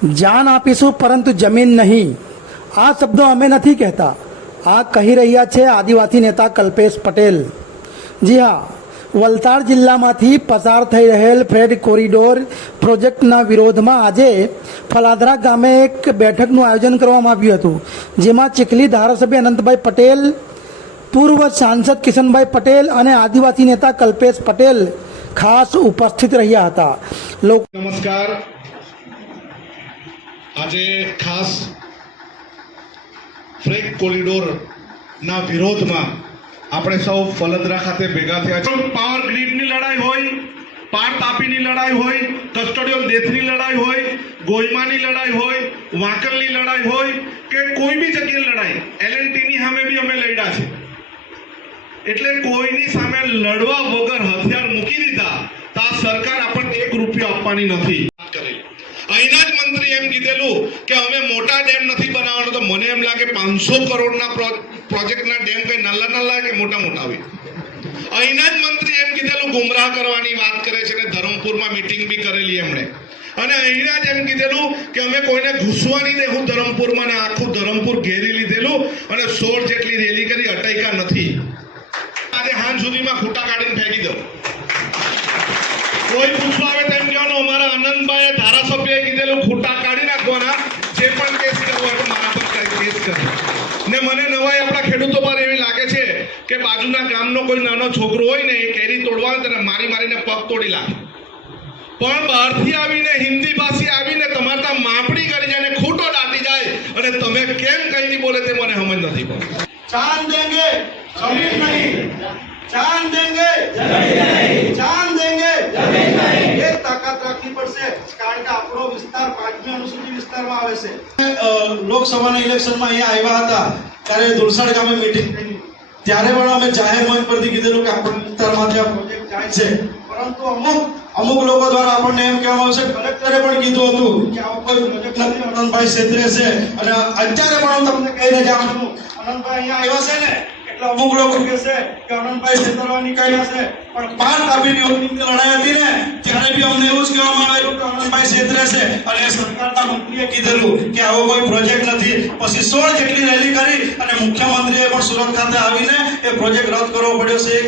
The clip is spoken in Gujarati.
જાન આપીશું પરંતુ જમીન નહીં, આ શબ્દો અમે નથી કહેતા, આ કહી રહ્યા છે આદિવાસી નેતા કલ્પેશ પટેલ। જી હા, વલસાડ જિલ્લામાંથી પસાર થઈ રહેલ ફ્રેડ કોરિડોર પ્રોજેક્ટના વિરોધમાં આજે ફલાદરા ગામે એક બેઠકનું આયોજન કરવામાં આવ્યું હતું, જેમાં ચીખલી ધારાસભ્ય અનંતભાઈ પટેલ, પૂર્વ સાંસદ કિશનભાઈ પટેલ અને આદિવાસી નેતા કલ્પેશ પટેલ ખાસ ઉપસ્થિત રહ્યા હતા। નમસ્કાર। આજે ખાસ ફ્રેડ કોરિડોરના વિરોધમાં આપણે સૌ ફલદરા ખાતે ભેગા થયા છે। પાવર ગ્રીડની લડાઈ હોય, પાર તાપીની લડાઈ હોય, કસ્ટોડિયલ ડેથની લડાઈ હોય, ગોયમાની લડાઈ હોય, વાંકલની લડાઈ હોય કે કોઈ બી જગ્યાએ લડાઈ, એલએનટીની સામે બી અમે લડ્યા છે। એટલે કોઈની સામે લડવા વગર હથિયાર મૂકી દીધા તો આ સરકાર આપણને 1 રૂપિયો આપવાની નથી કરેલી। અહીંના જ મંત્રી એમ કીધેલું કે અમે મોટા ડેમ નથી બનાવવાનો, તો મને એમ લાગે 500 કરોડના પ્રોજેક્ટના ડેમ કઈ નાના કે મોટા આવે। અહીંના જ મંત્રી એમ કીધેલું ગુમરાહ કરવાની વાત કરે છે ને ધરમપુરમાં મીટિંગ બી કરેલી એમણે, અને અહીંના જ એમ કીધેલું કે અમે કોઈને ઘૂસવા નહીં દેવું ધરમપુરમાં, ને આખું ધરમપુર ઘેરી લીધેલું અને 16 જેટલી રેલી કરી, અટક્યા નથી। આજે હાંજ સુધીમાં ખૂટા કાઢીને ફેંકી દો। કોઈ પૂછવા આવે તેમ કહેવાનું અમારા આનંદભાઈ ધારાસભ્યએ કીધેલું ખૂટા કાઢી નાખવાના, જે પણ કેસ કરવો હોય તો મારા પર કેસ કરે। ને મને નવાઈ આપણા ખેડૂતો પર એવી લાગે છે કે બાજુના ગામનો કોઈ નાનો છોકરો હોય ને એ કેરી તોડવા તેને મારીને પગ તોડી નાખે, પણ બહારથી આવીને હિન્દી ભાષી આવીને તમારે ત્યાં માપણી કરી જાય ને ખૂટો દાટી જાય, અને તમે કેમ કઈ નહીં બોલે તે મને સમજ નથી પડતી। चांद देंगे जमीन नहीं, चांद देंगे जमीन नहीं, चांद देंगे जमीन नहीं, एक ताकत રાખવી પડશે, કારણ કે આપણો વિસ્તાર 5મી અનુસૂચિ વિસ્તારમાં આવે છે। લોકસભાના ઇલેક્શનમાં અહીંયા આવ્યા હતા ત્યારે દુલસાડ ગામે મીટિંગ થઈ, ત્યારે પણ અમે જાહેર મંચ પરથી કીધેલું કે આપણા વિસ્તારમાંથી આ પ્રોજેક્ટ જાય છે, પરંતુ અમુક લોકો દ્વારા આપણને એમ કહેવામાં આવશે, કલેક્ટરે પણ કીધું હતું કે આવો કોઈ પ્રોજેક્ટ નથી, આનંદભાઈ છેતરે છે, અને અત્યારે પણ હું તમને કહી દઉં આનંદભાઈ અહીંયા આવ્યા છે ને એટલે અમુક લોકો કહે છે કે આનંદભાઈ છેતરવા નીકળ્યા છે, પણ પાર તાપીની ઓગણીની લડાઈ હતી ને ત્યારે બી અમને એવું જ કહેવામાં આવેલું કે આનંદભાઈ છેતરે છે, અને સરકારના મંત્રીએ કીધેલું કે આવો કોઈ પ્રોજેક્ટ નથી। પછી 16 જેટલી રેલી કરી અને મુખ્યમંત્રીએ પણ સુરત ખાતે આવીને એ પ્રોજેક્ટ રદ કરવો પડ્યો છે।